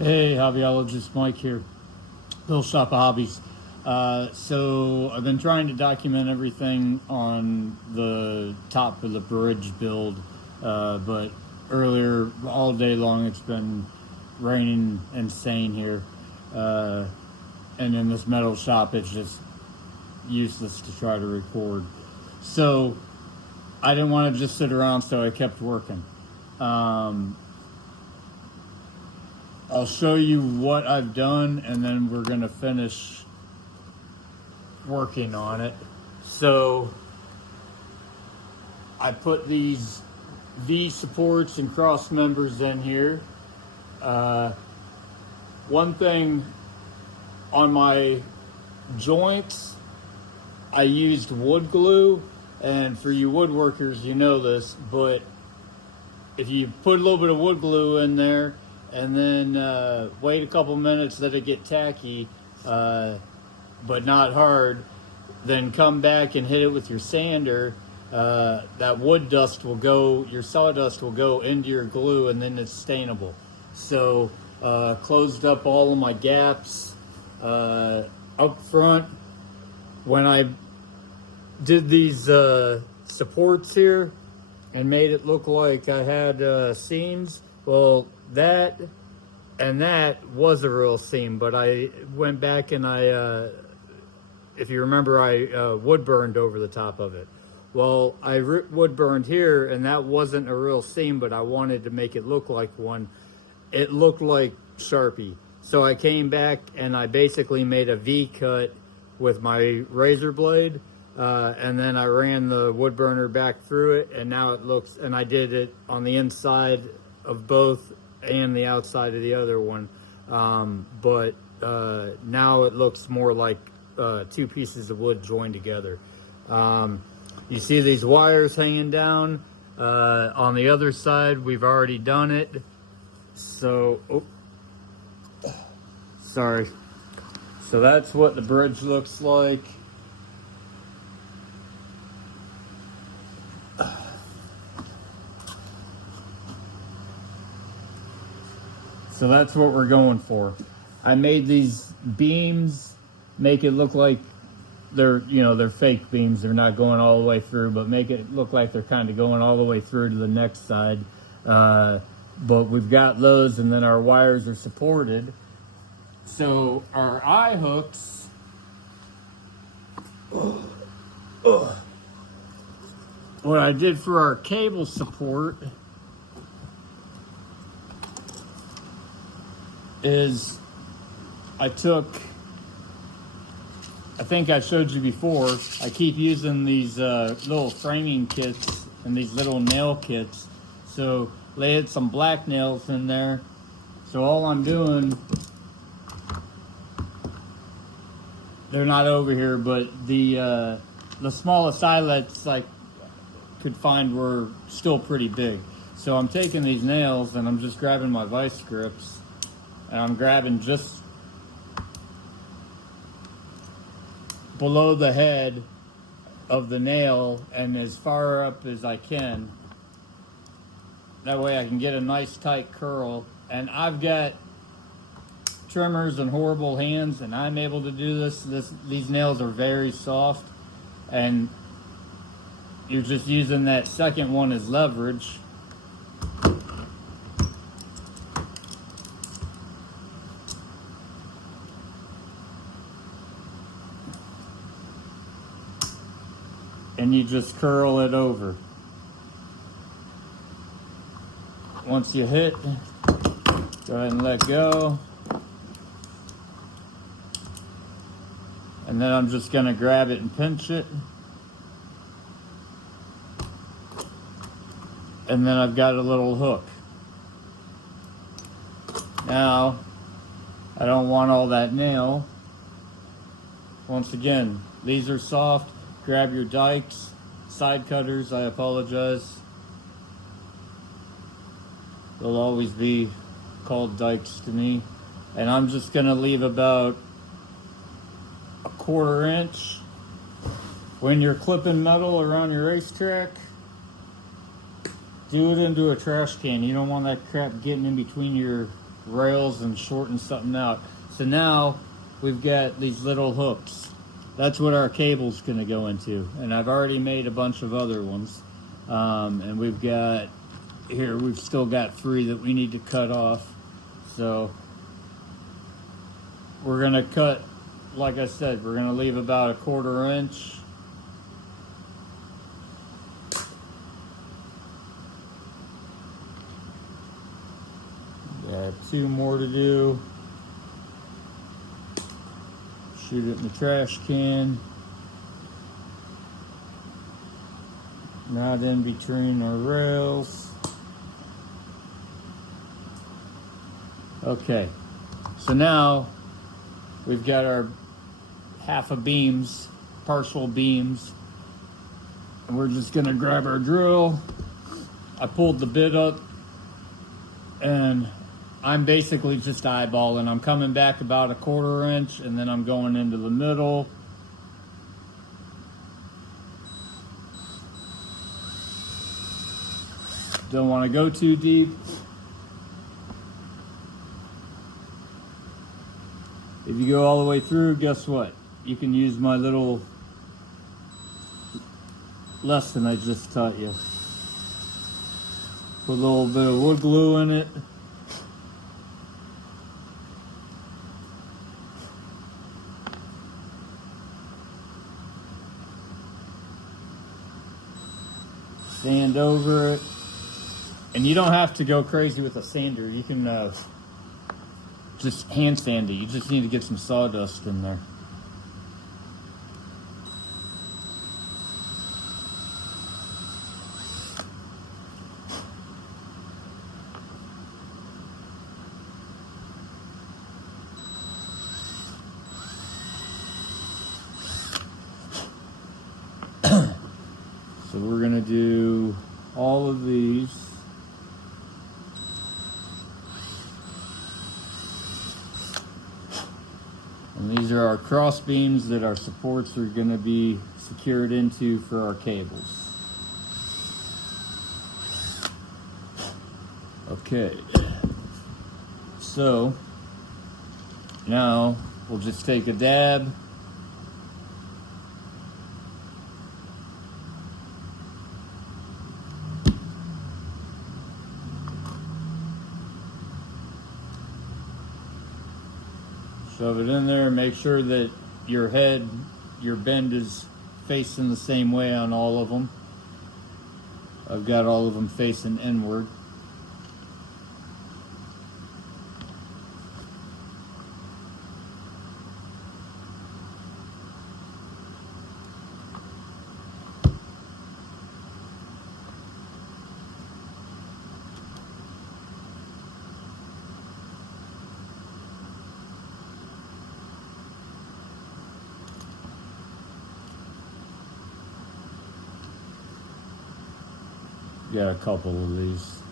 Hey, hobbyologist Mike here, Little Shop of Hobbies. So I've been trying to document everything on the top of the bridge build, but earlier all day long it's been raining insane here, and in this metal shop it's just useless to try to record. So I didn't want to just sit around, so I kept working. I'll show you what I've done and then we're going to finish working on it. So I put these V supports and cross members in here. One thing on my joints, I used wood glue, and for you woodworkers, you know this, but if you put a little bit of wood glue in there and then wait a couple minutes, let it get tacky, but not hard, then come back and hit it with your sander, that wood dust will go, your sawdust will go into your glue, and then it's stainable. So closed up all of my gaps up front. When I did these supports here and made it look like I had seams, well, that and that was a real seam, but I went back and if you remember, I wood burned over the top of it. Well, I wood burned here, and that wasn't a real seam, but I wanted to make it look like one. It looked like Sharpie. So I came back and I basically made a V cut with my razor blade, and then I ran the wood burner back through it, and now it looks, and I did it on the inside of both and the outside of the other one, but now it looks more like two pieces of wood joined together. You see these wires hanging down on the other side. We've already done it, so sorry. So that's what the bridge looks like. So that's what we're going for. I made these beams, make it look like they're fake beams. They're not going all the way through, but make it look like they're kind of going all the way through to the next side. But we've got those, and then our wires are supported. So our eye hooks, what I did for our cable support is I think I showed you before, I keep using these little framing kits and these little nail kits. So laid some black nails in there. So all I'm doing, they're not over here, but the smallest eyelets I could find were still pretty big. So I'm taking these nails and I'm just grabbing my vice grips, and I'm grabbing just below the head of the nail and as far up as I can. That way I can get a nice tight curl. And I've got trimmers and horrible hands, and I'm able to do this. These nails are very soft, and you're just using that second one as leverage. And you just curl it over. Once you hit, go ahead and let go. And then I'm just gonna grab it and pinch it. And then I've got a little hook. Now, I don't want all that nail. Once again, these are soft. Grab your dikes, side cutters, I apologize. They'll always be called dikes to me. And I'm just gonna leave about a 1/4 inch. When you're clipping metal around your racetrack, do it into a trash can. You don't want that crap getting in between your rails and shorten something out. So now we've got these little hooks. That's what our cable's gonna go into. And I've already made a bunch of other ones. And we've still got 3 that we need to cut off. So we're gonna cut, like I said, we're gonna leave about 1/4 inch. Got 2 more to do. Shoot it in the trash can. Not in between our rails. Okay, so now we've got our half of beams, partial beams, and we're just gonna grab our drill. I pulled the bit up and I'm basically just eyeballing. I'm coming back about 1/4 inch and then I'm going into the middle. Don't want to go too deep. If you go all the way through, guess what? You can use my little lesson I just taught you. Put a little bit of wood glue in it. Sand over it. And you don't have to go crazy with a sander. You can just hand sand it. You just need to get some sawdust in there. So we're gonna do all of these. And these are our cross beams that our supports are going to be secured into for our cables. Okay, so now we'll just take a dab. Shove it in there, make sure that your bend is facing the same way on all of them. I've got all of them facing inward. Got a couple of these.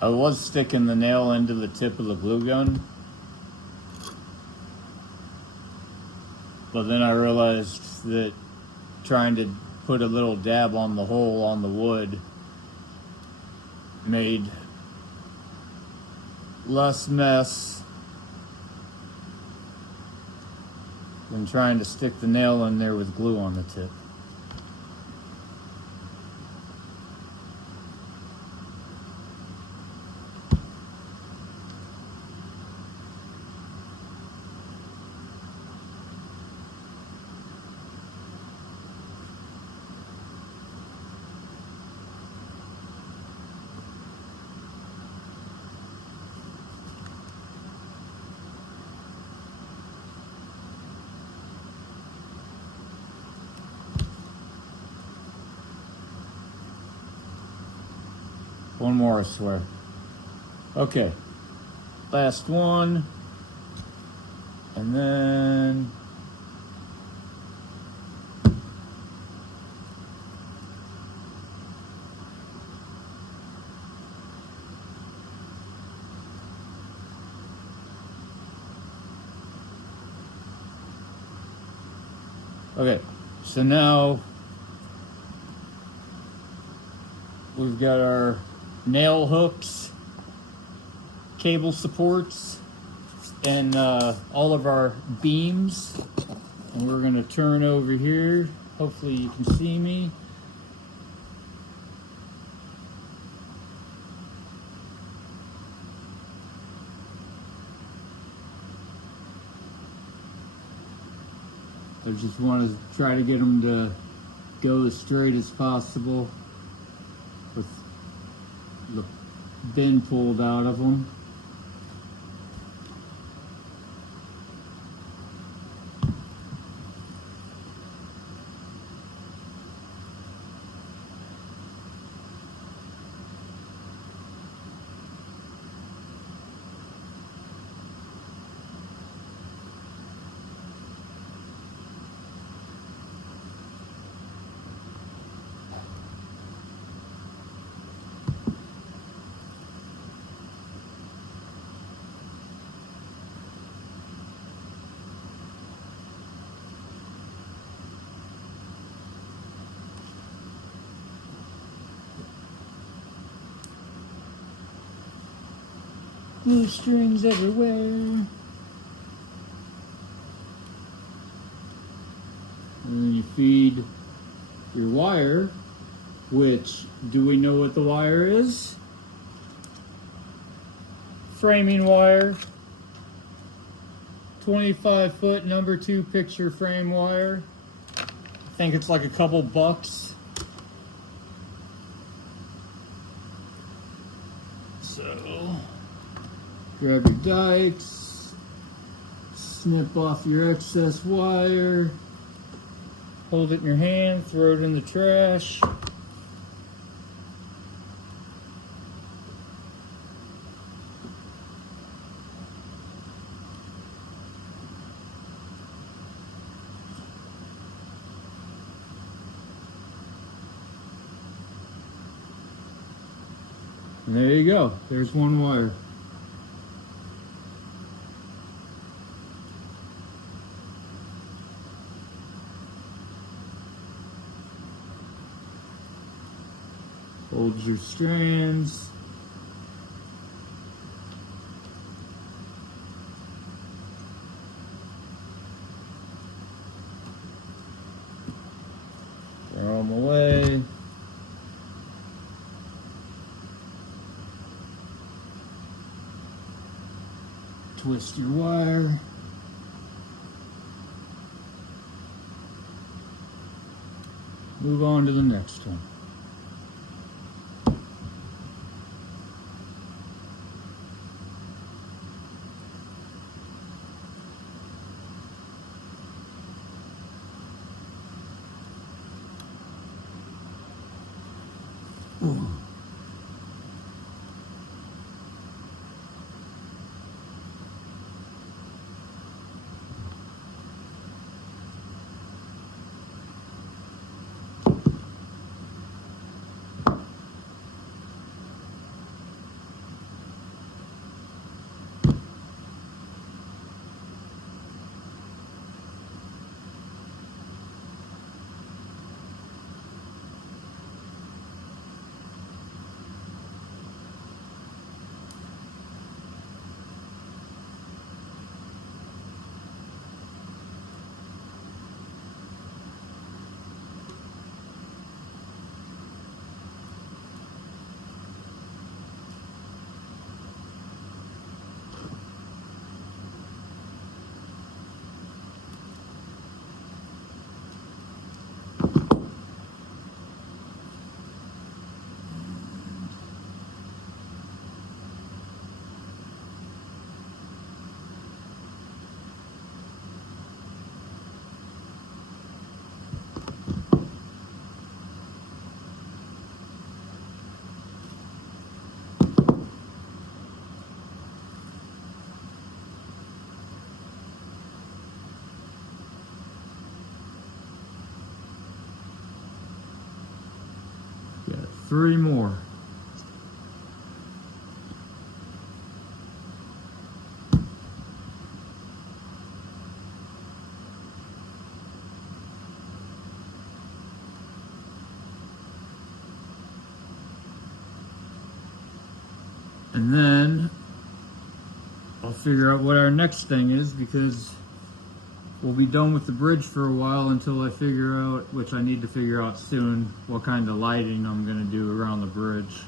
I was sticking the nail into the tip of the glue gun, but then I realized that trying to put a little dab on the hole on the wood made less mess than trying to stick the nail in there with glue on the tip. One more, I swear. Okay, last one, and then Okay, so now we've got our nail hooks, cable supports, and all of our beams. And we're gonna turn over here. Hopefully you can see me. I just want to try to get them to go as straight as possible with the bin pulled out of them. Blue strings everywhere. And then you feed your wire, which, do we know what the wire is? Framing wire. 25-foot number 2 picture frame wire. I think it's like a couple bucks. So, grab your dikes, snip off your excess wire, hold it in your hand, throw it in the trash. And there you go, there's one wire. Hold your strands. Throw them away. Twist your wire. Move on to the next one. Got 3 more. And then I'll figure out what our next thing is, because we'll be done with the bridge for a while until I figure out, which I need to figure out soon, what kind of lighting I'm going to do around the bridge.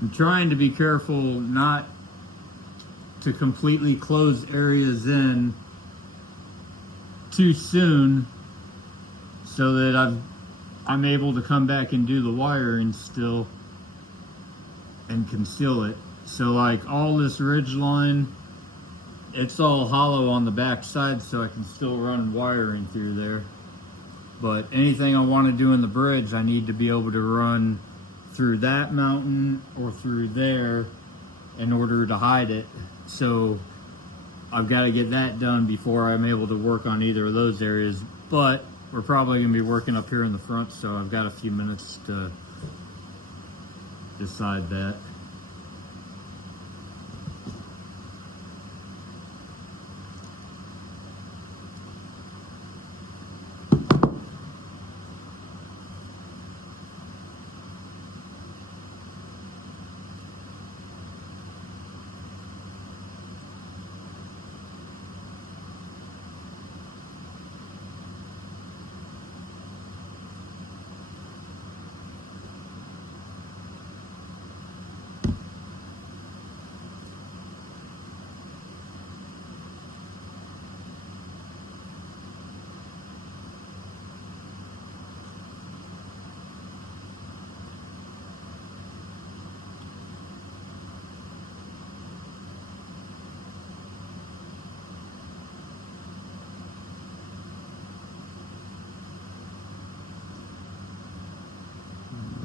I'm trying to be careful not to completely close areas in too soon, so that I'm able to come back and do the wiring still and conceal it. So like all this ridge line, it's all hollow on the back side, so I can still run wiring through there. But anything I want to do in the bridge, I need to be able to run through that mountain or through there in order to hide it. So I've got to get that done before I'm able to work on either of those areas. But we're probably going to be working up here in the front, so I've got a few minutes to decide that.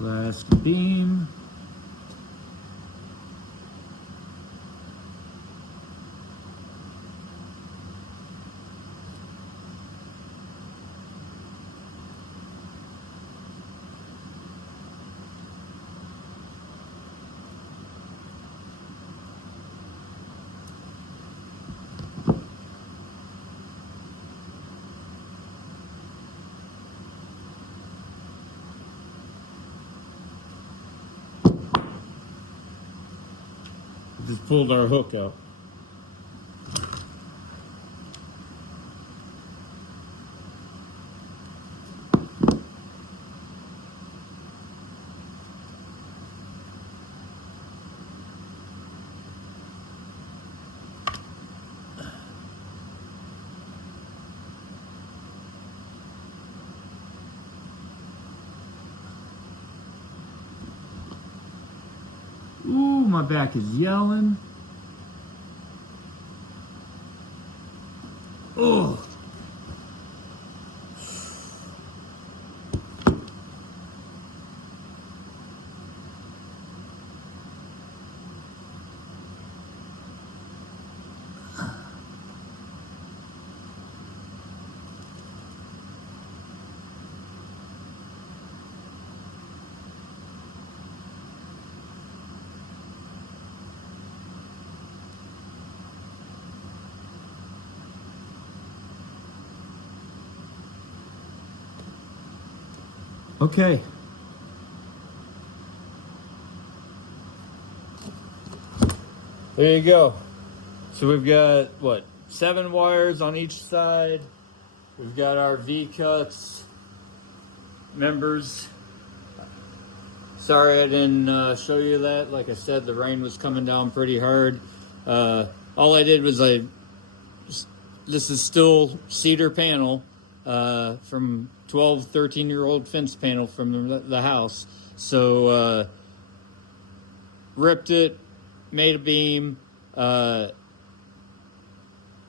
Last beam. Just pulled our hook out. Ooh, my back is yelling. Oh. Okay. There you go. So we've got, what, 7 wires on each side. We've got our V-cuts members. Sorry I didn't show you that. Like I said, the rain was coming down pretty hard. All I did was this is still cedar panel from 12, 13-year-old fence panel from the house. So ripped it, made a beam.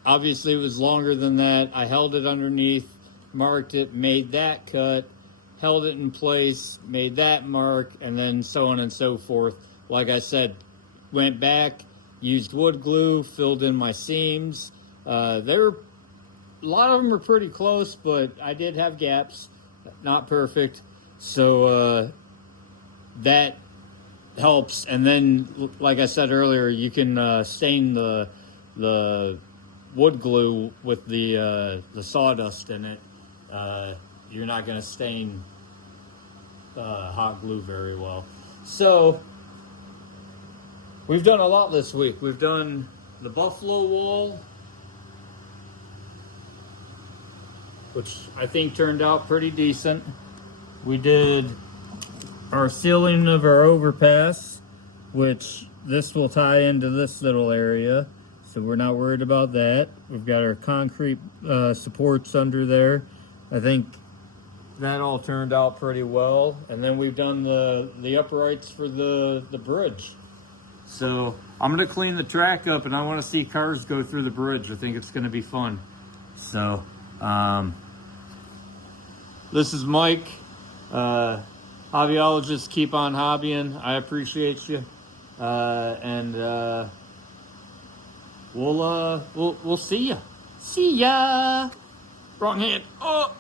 Obviously it was longer than that. I held it underneath, marked it, made that cut, held it in place, made that mark, and then so on and so forth. Like I said, went back, used wood glue, filled in my seams. A lot of them are pretty close, but I did have gaps, not perfect. So that helps. And then, like I said earlier, you can stain the wood glue with the sawdust in it. You're not going to stain hot glue very well. So we've done a lot this week. We've done the buffalo wall, which I think turned out pretty decent. We did our sealing of our overpass, which this will tie into this little area, so we're not worried about that. We've got our concrete supports under there. I think that all turned out pretty well. And then we've done the uprights for the bridge. So I'm gonna clean the track up, and I want to see cars go through the bridge. I think it's gonna be fun. So this is Mike, hobbyologist. Keep on hobbying. I appreciate you, and we'll see ya. See ya. Wrong hand. Oh.